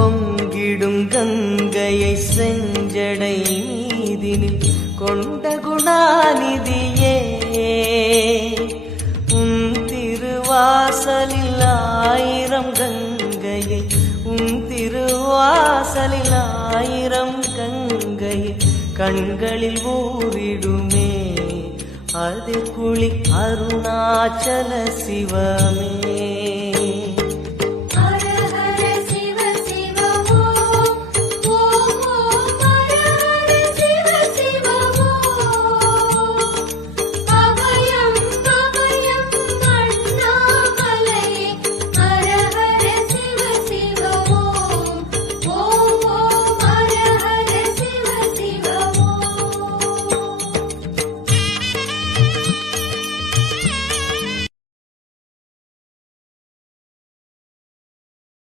பொங்கிடும் கங்கையை செஞ்சடை மீதினில் கொண்ட குணாநிதியே உன் திருவாசலில் ஆயிரம் கங்கையை உன் திருவாசலில் ஆயிரம் கங்கையை கண்களில் ஊறிடுமே அது குளி அருணாச்சல சிவமே.